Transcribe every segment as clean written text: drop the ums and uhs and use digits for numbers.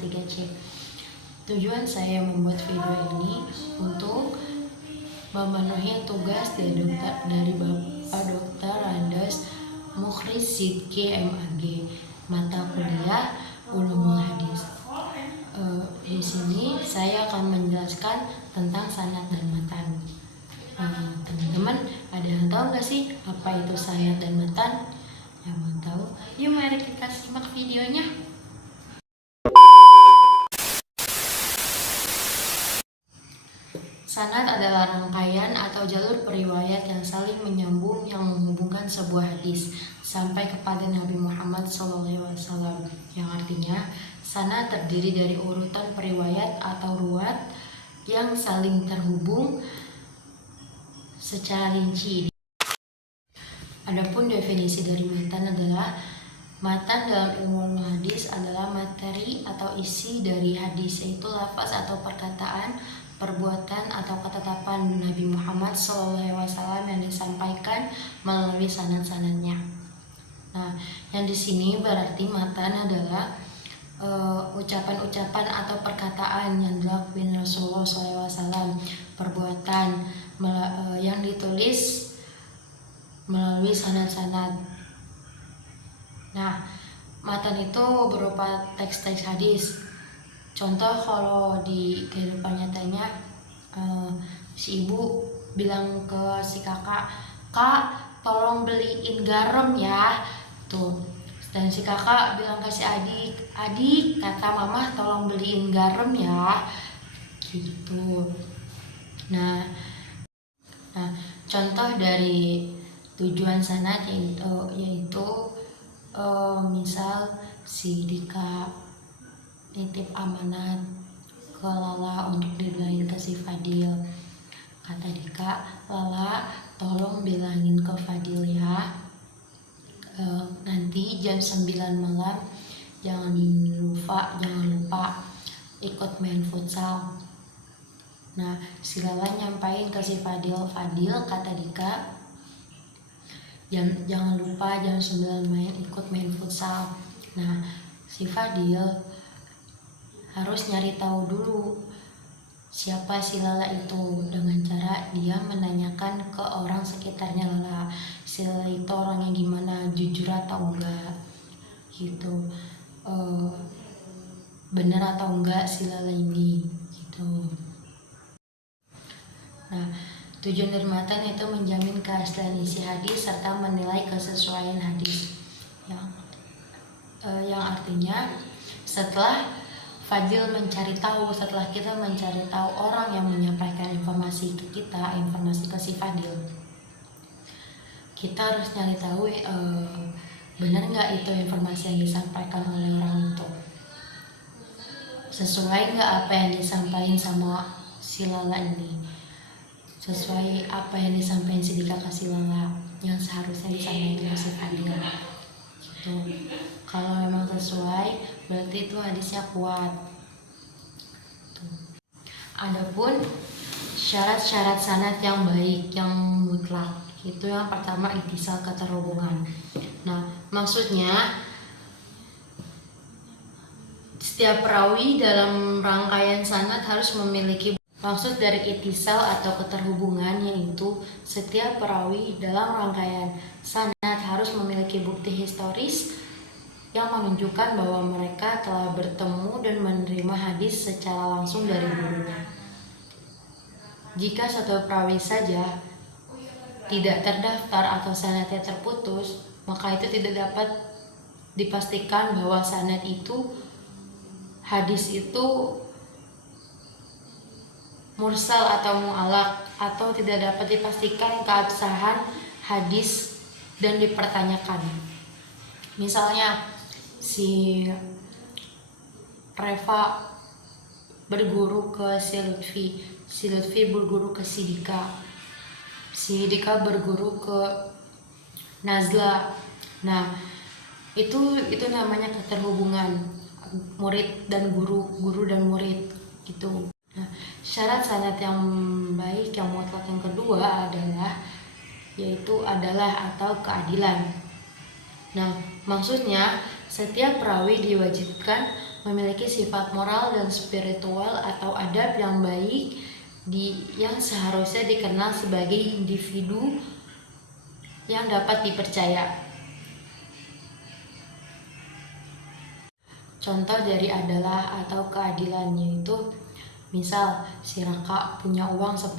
3C. Tujuan saya membuat video ini untuk memenuhi tugas dari Bapak Dr. Andes Mukhris Sidki MAG, mata kuliah Ulumul Hadis. Di sini saya akan menjelaskan tentang sanad dan matan. Teman-teman, ada yang tahu nggak sih apa itu sanad dan matan? Yang mau tahu, yuk mari kita simak videonya. Sanad adalah rangkaian atau jalur periwayat yang saling menyambung yang menghubungkan sebuah hadis sampai kepada Nabi Muhammad SAW, yang artinya sanad terdiri dari urutan periwayat atau ruwat yang saling terhubung secara rinci. Adapun definisi dari matan adalah matan dalam ilmu hadis adalah materi atau isi dari hadis, yaitu lafaz atau perkataan, perbuatan atau ketetapan Nabi Muhammad SAW yang disampaikan melalui sanad-sanadnya. Nah, yang di sini berarti matan adalah ucapan-ucapan atau perkataan yang dilakukan Rasulullah SAW, perbuatan yang ditulis melalui sanad-sanad. Nah, matan itu berupa teks-teks hadis. Contoh kalau di kehidupan nyatanya, si ibu bilang ke si kakak, "Kak, tolong beliin garam ya." Tuh. Dan si kakak bilang ke si adik, "Adik, kata mama tolong beliin garam ya." Gitu. Nah, contoh dari tujuan sanad yaitu misal si Dika nitip amanat ke Lala untuk dibilangin ke si Fadil. Kata Dika, "Lala, tolong bilangin ke Fadil ya, nanti jam 9 malam jangan lupa ikut main futsal." Nah, si Lala nyampain ke si Fadil, kata Dika, jangan lupa jam 9 ikut main futsal. Nah, si Fadil harus nyari tahu dulu siapa si Lala itu dengan cara dia menanyakan ke orang sekitarnya Lala, si Lala itu orangnya gimana, jujur atau enggak gitu, benar atau enggak si Lala ini gitu. Nah, tujuan dari matan itu menjamin keaslian isi hadis serta menilai kesesuaian hadis, yang artinya setelah kita mencari tahu orang yang menyampaikan informasi ke kita, informasi ke si Fadil, kita harus nyari tahu benar nggak itu informasi yang disampaikan oleh orang itu, sesuai nggak apa yang disampaikan sama si Lala ini, sesuai apa yang disampaikan si Dika ke si Lala yang seharusnya disampaikan ke si Fadil gitu. Kalau memang sesuai, berarti itu hadisnya kuat. Adapun syarat-syarat sanad yang baik, yang mutlak, itu yang pertama ittisal, keterhubungan. Nah, maksudnya setiap perawi dalam rangkaian sanad harus memiliki. Maksud dari ittisal atau keterhubungan yaitu setiap perawi dalam rangkaian sanad harus memiliki bukti historis yang menunjukkan bahwa mereka telah bertemu dan menerima hadis secara langsung dari gurunya. Jika satu perawi saja tidak terdaftar atau sanadnya terputus, maka itu tidak dapat dipastikan bahwa sanad itu, hadis itu mursal atau mu'allaq, atau tidak dapat dipastikan keabsahan hadis dan dipertanyakan. Misalnya si Reva berguru ke si Lutfi berguru ke si Dika berguru ke Nazla. Nah, itu namanya keterhubungan murid dan guru dan murid gitu. Nah, syarat sanad yang baik yang mutlak yang kedua adalah atau keadilan. Nah, maksudnya Setiap perawi diwajibkan memiliki sifat moral dan spiritual atau adab yang baik yang seharusnya dikenal sebagai individu yang dapat dipercaya. Contoh dari adalah atau keadilan, yaitu misal si Raka punya uang 10.000,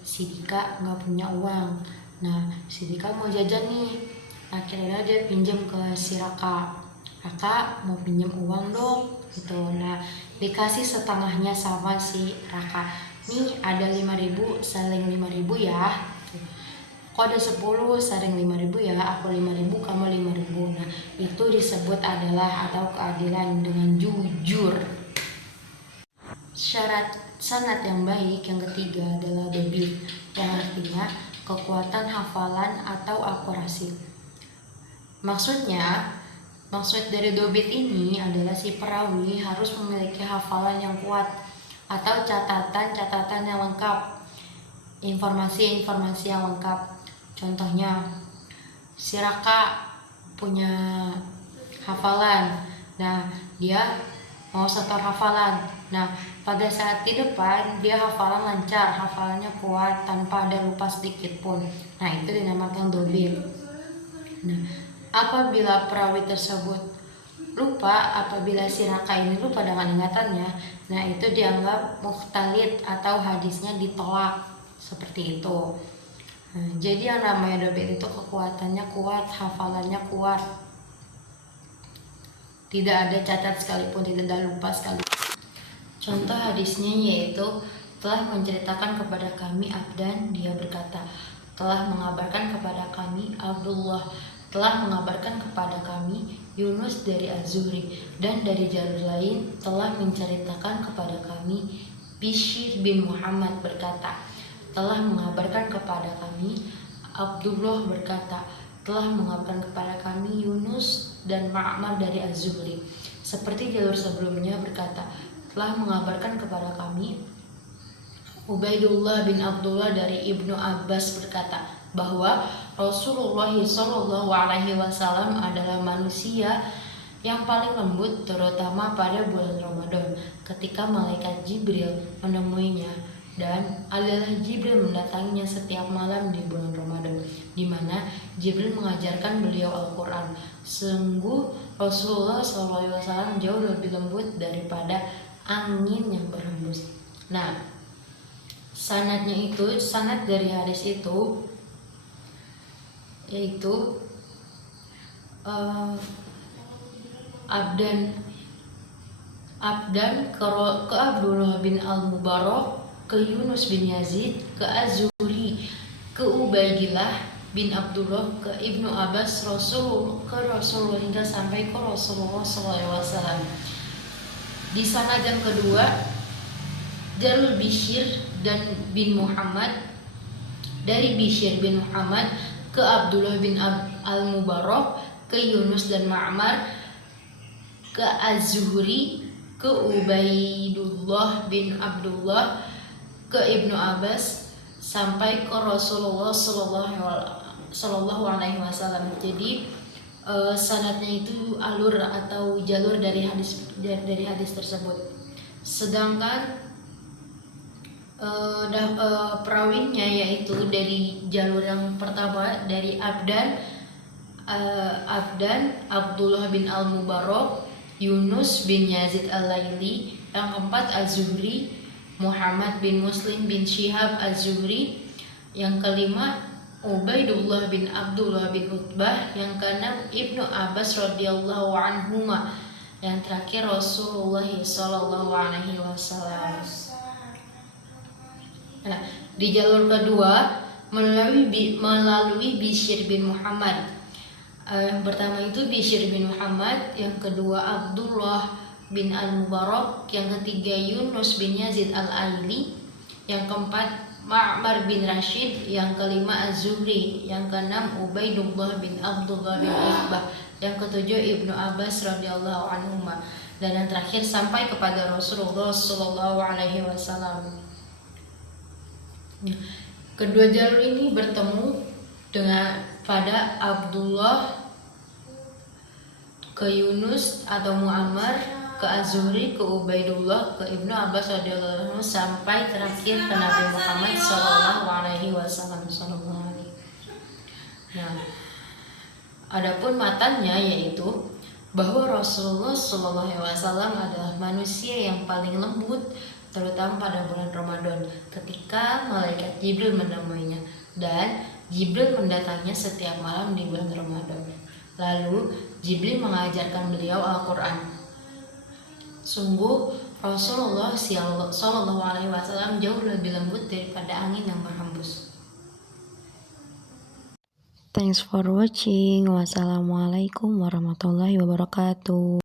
si Dika nggak punya uang. Nah, si Dika mau jajan nih, akhirnya dia pinjam ke si Raka. Raka mau pinjam uang dong, gitu. Nah, dikasih setengahnya sama si Raka. Nih ada 5.000, saling 5.000 ya. Kok ada 10, saring 5.000 ya, aku 5.000, kamu 5.000. Nah, itu disebut adalah atau keadilan dengan jujur. Syarat sanad yang baik yang ketiga adalah dobit, yang artinya kekuatan hafalan atau akurasi. Maksud dari dobit ini adalah si perawi harus memiliki hafalan yang kuat atau catatan-catatan yang lengkap, informasi-informasi yang lengkap. Contohnya, si Raka punya hafalan. Nah, dia mau setor hafalan. Nah, pada saat di depan dia hafalan lancar, hafalannya kuat tanpa ada lupa sedikit pun. Nah, itu dinamakan dobit. Nah, apabila perawi tersebut lupa, apabila si Raka ini lupa dengan ingatannya, nah itu dianggap mukhtalid atau hadisnya ditolak, seperti itu. Nah, jadi yang namanya dobit itu kekuatannya kuat, hafalannya kuat, tidak ada catat sekalipun, tidak ada lupa sekalipun. Contoh hadisnya yaitu telah menceritakan kepada kami Abdan, dia berkata, telah mengabarkan kepada kami Abdullah, telah mengabarkan kepada kami Yunus dari Az-Zuhri, dan dari jalur lain telah menceritakan kepada kami Bishr bin Muhammad berkata, telah mengabarkan kepada kami Abdullah berkata, telah mengabarkan kepada kami Yunus dan Ma'mar dari Az-Zuhri. Seperti jalur sebelumnya berkata, telah mengabarkan kepada kami Ubaidullah bin Abdullah dari Ibnu Abbas berkata bahwa Rasulullah SAW adalah manusia yang paling lembut, terutama pada bulan Ramadan ketika malaikat Jibril menemuinya, dan adalah Jibril mendatanginya setiap malam di bulan Ramadan, di mana Jibril mengajarkan beliau Al-Quran. Sungguh Rasulullah SAW jauh lebih lembut daripada angin yang berhembus. Nah, sanad dari hadis itu yaitu Abdan ke Abdullah bin Al-Mubarak, ke Yunus bin Yazid, ke Az-Zuhri, ke Ubaidillah bin Abdullah, ke Ibnu Abbas, ke Rasulullah hingga sampai ke Rasulullah SAW. Di sanad yang kedua, jalur Bishr dan bin Muhammad, dari Bishr bin Muhammad ke Abdullah bin Al-Mubarak, ke Yunus dan Ma'mar, ke Az-Zuhri, ke Ubaidullah bin Abdullah, ke Ibnu Abbas, sampai ke Rasulullah Sallallahu Alaihi Wasallam. Jadi sanadnya itu alur atau jalur dari hadis tersebut. Sedangkan perawinya yaitu dari jalur yang pertama dari Abdan Abdullah bin Al-Mubarak, Yunus bin Yazid Al-Laili, yang keempat Az-Zuhri, Muhammad bin Muslim bin Syihab Az-Zuhri, yang kelima Ubaidullah bin Abdullah bin Utbah, yang keenam Ibnu Abbas radhiyallahu anhuma, yang terakhir Rasulullah sallallahu alaihi wasallam. Nah, di jalur kedua melalui Bishr bin Muhammad. Yang pertama itu Bishr bin Muhammad, yang kedua Abdullah bin Al-Mubarak, yang ketiga Yunus bin Yazid Al-Aili, yang keempat Ma'mar bin Rashid, yang kelima Az-Zuhri, yang keenam Ubaidullah bin Abdullah bin Utbah, yang ketujuh Ibnu Abbas radhiyallahu anhu, dan yang terakhir sampai kepada Rasulullah sallallahu alaihi wasallam. Kedua jalur ini bertemu dengan pada Abdullah ke Yunus atau Muammar, ke Az-Zuhri, ke Ubaidullah, ke Ibnu Abbas radhiyallahu anhu sampai terakhir ke Nabi Muhammad sallallahu alaihi wasallam. Nah, adapun matannya yaitu bahwa Rasulullah sallallahu alaihi wasallam adalah manusia yang paling lembut, terutama pada bulan Ramadan ketika malaikat Jibril menemuinya, dan Jibril mendatanginya setiap malam di bulan Ramadan. Lalu Jibril mengajarkan beliau Al-Quran. Sungguh Rasulullah Shallallahu Alaihi Wasallam jauh lebih lembut daripada angin yang berhembus. Thanks for watching. Wassalamualaikum warahmatullahi wabarakatuh.